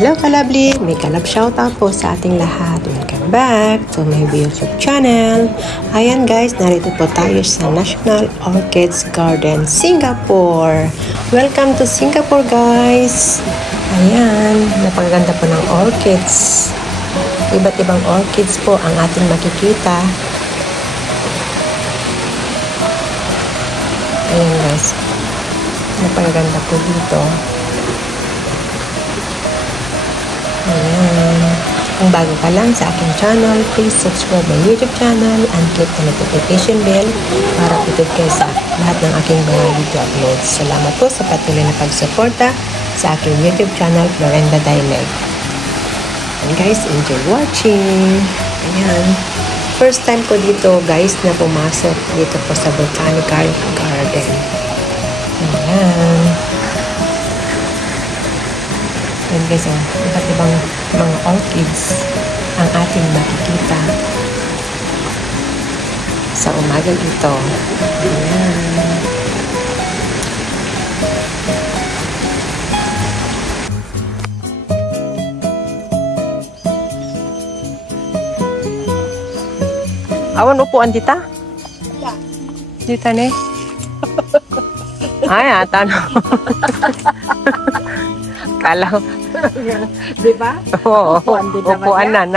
Hello ka-lovely! May kalab shoutout po sa ating lahat. Welcome back to my YouTube channel. Ayan guys, narito po tayo sa National Orchids Garden, Singapore. Welcome to Singapore guys! Ayan, napakaganda po ng orchids. Iba't ibang orchids po ang ating makikita. Ayan guys, napakaganda po dito. Ayan. Kung bago ka lang sa aking channel, please subscribe my YouTube channel and click the notification bell para updated kayo sa lahat ng aking mga video uploads. Salamat po sa patuloy na pagsuporta sa aking YouTube channel, Florenda Dileg. And guys, enjoy watching. Ayan. First time ko dito guys na pumasok dito po sa Botanical Garden. Ayan. Ayan guys, iba't ibang mga orchids ang ating makikita sa umaga ito. Ayan. Awan upuan dita? Dita ne? Ay, tanong. Kala di ba? Oo, upuan na.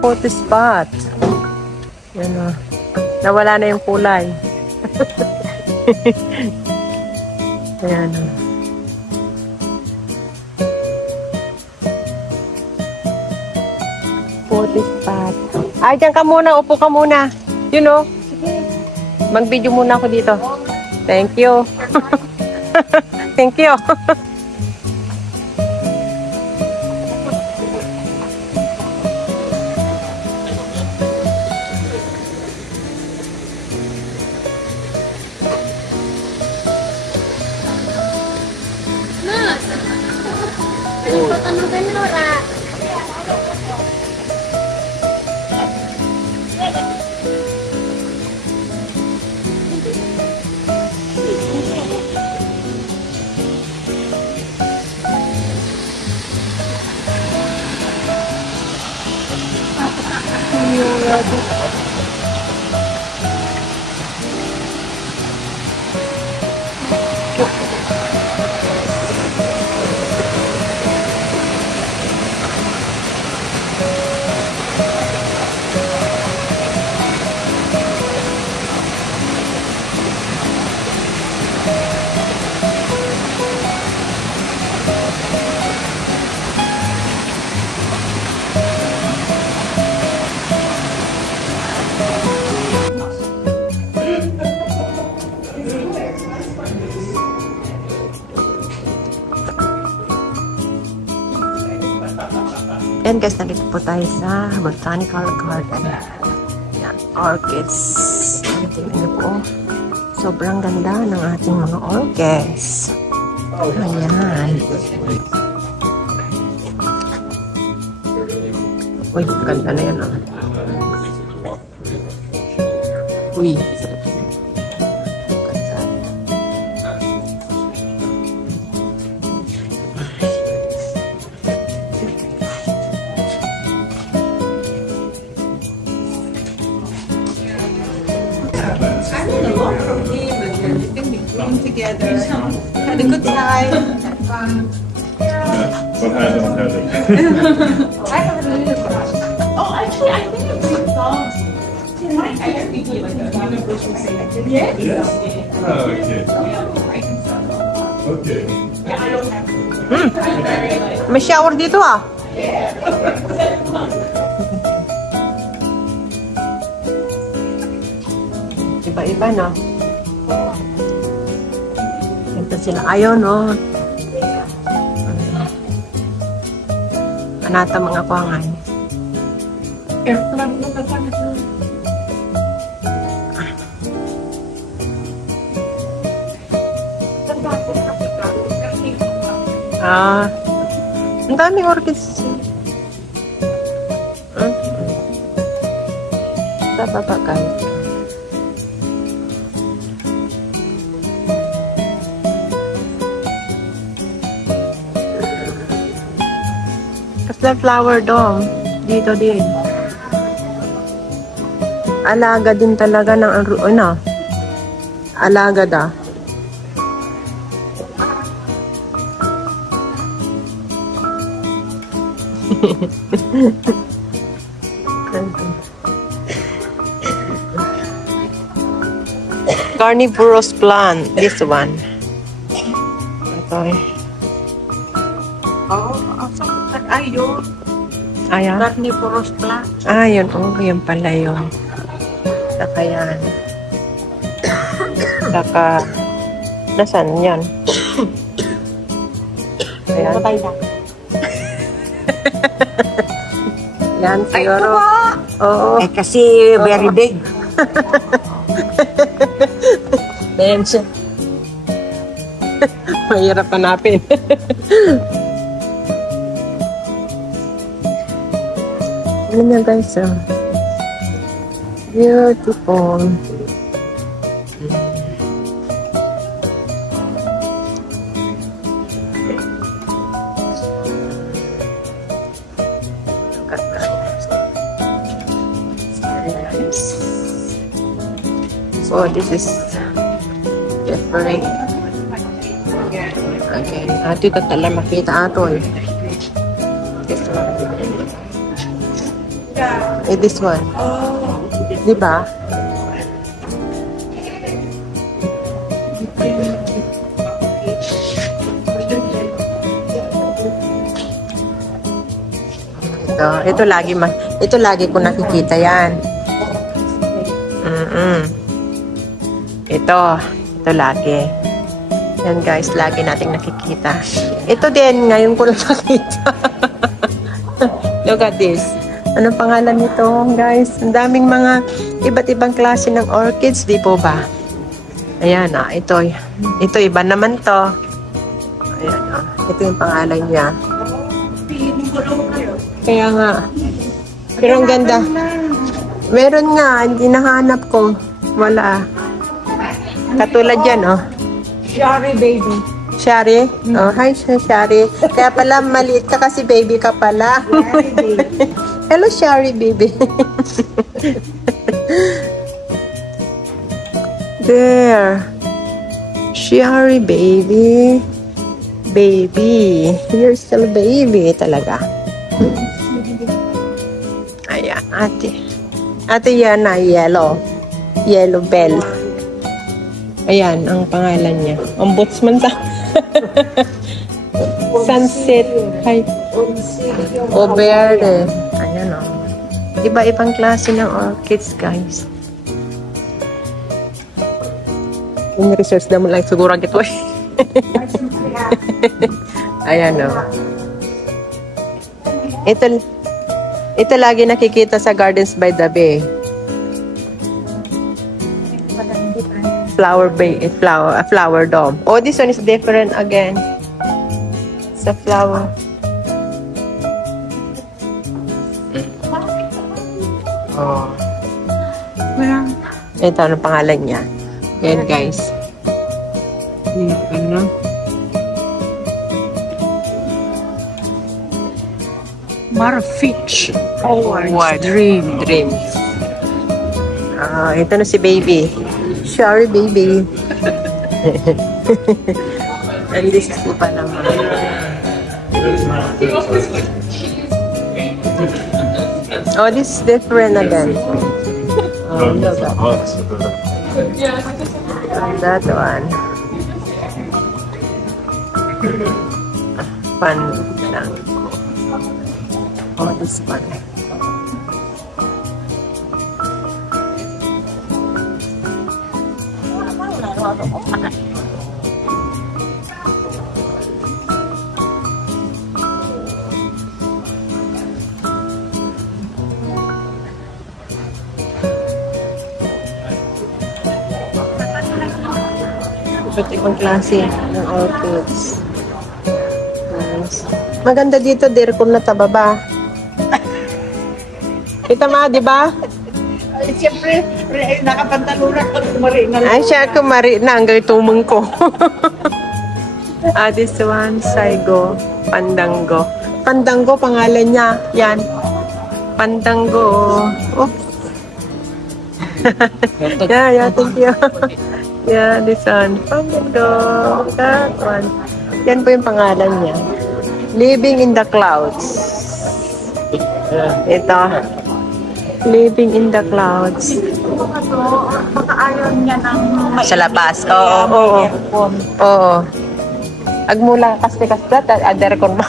Photo spot. Yan o. Nawala na yung kulay. Ayan o. Photo spot. Ay, dyan ka muna. Upo ka muna. You know. Mag-video muna ako dito. Thank you. Thank you. Yan guys, nandito po tayo sa Botanical Garden. Yan, orchids. Tingnan niyo po. Sobrang ganda ng ating mga orchids. Ayan. Uy, ganda na yan. Uy. Together, had a good time, had fun. But I don't have it. I have a little brush. Oh, actually, I think it's really soft. I can make it like a universal selection. Yes? Yes? Oh, okay. Okay. Yeah, I don't have to. May shower dito ah. Iba-iba no? Ito sila. Ayaw, no? Anata mga kuwangan. Airplane na kasama ito. Ang daming orchids. sa baba, guys. Basta flower dome. Dito din. Alaga din talaga ng ano. Alaga da. Carnivorous plant. This one. Okay. Ayun. Ayan. Carnivorous plant. Ayun. Oh, yun pala yun. Saka yan. Saka, nasan yan? Ayan. Patay na. Yan, siguro. Oo. Eh, kasi very big. Ayan siya. Mahirap hanapin. Ano na guys, oh. Beautiful. Look at that. Nice. So this is different. Okay. Dito tala makita ato eh. This one. Eh, this one. Diba? Ito lagi ko nakikita yan. Ito lagi. Yan guys, lagi nating nakikita. Ito din, ngayon ko lang nakita. Look at this. Anong pangalan nito, guys? Ang daming mga iba't ibang klase ng orchids, di po ba? Ayan, ito iba naman to. Ayan, ito yung pangalan niya. Kaya nga. Pero ang ganda. Meron nga, hindi nahanap ko. Wala. Katulad yan, oh. Shari baby. Shari? Oh, hi, Shari. Kaya pala, maliit ka kasi baby ka pala. Hello, Shari baby. There. Shari baby. Baby. You're still baby talaga. Ayan, ate. Ate yan na yellow. Yellow bell. Ayan, ang pangalan niya. Ombudsman sa... Sunset. Hi. O verde. Ayan o. Iba-ibang klase ng orchids, guys. Yung research na mo lang siguro ito eh. Ayan o. Ito lagi nakikita sa Gardens by the Bay. Flower dome. Oh, this one is different again. It's a flower. Oh. Ito, ano pangalan niya? Ayan, guys. Ano? Marfitch. Dreams. Ito na si baby. Shari baby. And this is iba naman. Oh, this is different again. Oh, look at that one. Fun lang. Oh, this one. Iba't ibang klase ng orchids. Nice. Maganda dito, dir kung natababa. Kita ma, di ba? siyempre, nakapantalura ko, kumari na. Ay, siya kumari na hanggang tumong ko. This one, Saigo, Pandango. Pandango, pangalan niya. Yan. Pandango. Oh. yeah, thank you. Yeah, this one. Pandango. That one. Yan po yung pangalan niya. Living in the Clouds. Ito. Living in the Clouds. Baka ayaw niya ng Sa labas. Oo. Oo. Agmula kasi ada rekon mo.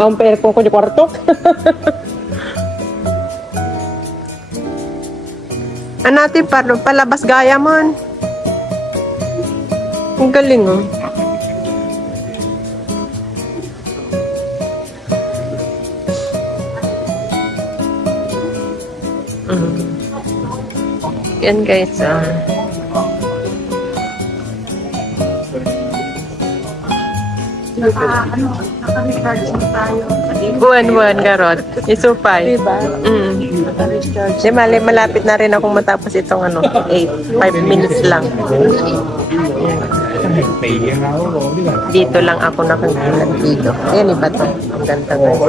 Ampere ko di kwarto. Anati palabas gaya man. Ang galing oh. Yan guys naka-recharge na tayo. buwan garot. Isupay. Diba? Naka-recharge. Di malapit na rin akong matapos itong 5 minutes lang. Dito lang ako nakagalan dito. Ayan iba to. Ang ganda guys.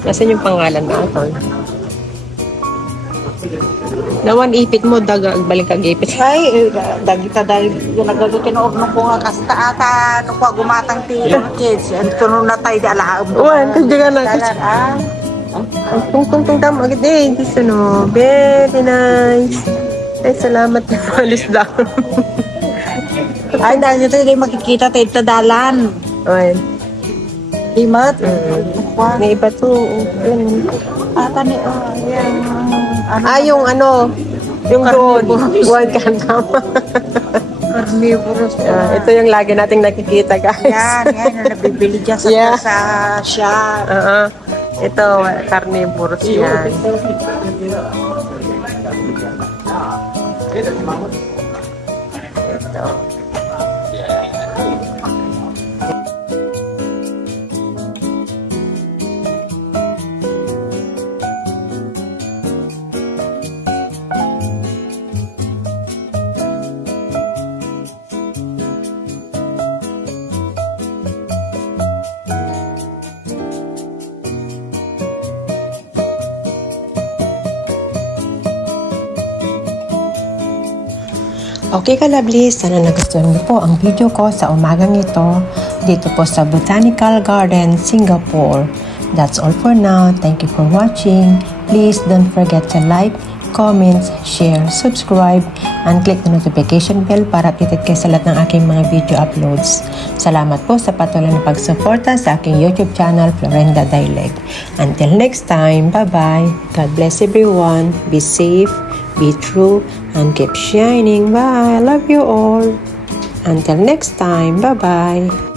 Nasaan yung pangalan na ito? Nawan ipit mo, balik kag ipit. Ay, dagita dahil ginagagutin og nung ko nga kasta ata nung ko gumatang ti kids. And kuno na tayo di alaha. Uwan, kaya ka na. Tung tam agad eh. This very nice. Ay, salamat na alis lang. Ay, dahil ito yung makikita tayo sa dalan. Uwan. Imat. May iba to. Ata ni, yung yung doon. Uwan ka naman. Carnivorous. Ito yung lagi nating nakikita guys. Yan, nabibili dyan sa shop. Ito, carnivorous yan. Ito. Okay ka lovely, sana nagustuhan niyo po ang video ko sa umagang ito dito po sa Botanical Garden, Singapore. That's all for now. Thank you for watching. Please don't forget to like, comment, share, subscribe, and click the notification bell para updated kayo sa lahat ng aking mga video uploads. Salamat po sa patuloy na pagsuporta sa aking YouTube channel, Florenda Dileg. Until next time, bye-bye. God bless everyone. Be safe, be true, and keep shining. Bye. I love you all. Until next time, bye-bye.